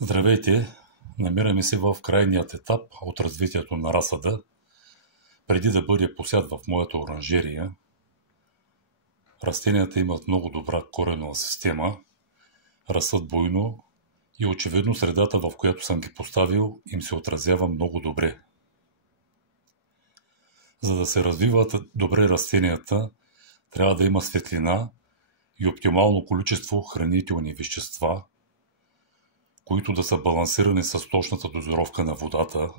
Здравейте! Намираме се в крайният етап от развитието на расада. Преди да бъде посят в моята оранжерия, растенията имат много добра коренова система, растат буйно и очевидно средата, в която съм ги поставил, им се отразява много добре. За да се развиват добре растенията, трябва да има светлина и оптимално количество хранителни вещества, които да са балансирани с точната дозировка на водата.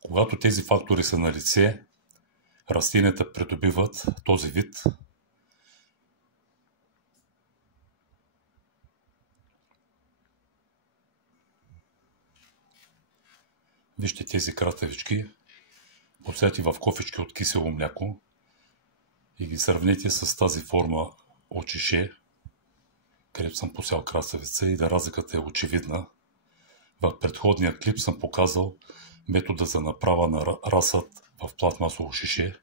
Когато тези фактори са налице, растенията придобиват този вид. Вижте тези кратавички, посяти в кофички от кисело мляко, и ги сравнете с тази форма от шише, където съм посял красавица, и да разликата е очевидна. В предходния клип съм показал метода за направа на расад в пластмасово шише.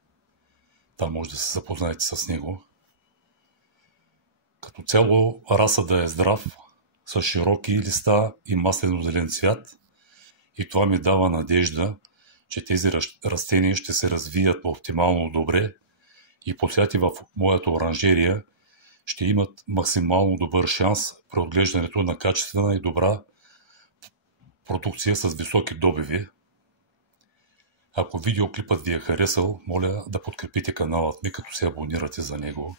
Там може да се запознаете с него. Като цяло расада е здрав, с широки листа и маслено-зелен цвят, и това ми дава надежда, че тези растения ще се развият оптимално добре и посяти в моята оранжерия ще имат максимално добър шанс при отглеждането на качествена и добра продукция с високи добиви. Ако видеоклипът ви е харесал, моля да подкрепите каналът ми, като се абонирате за него.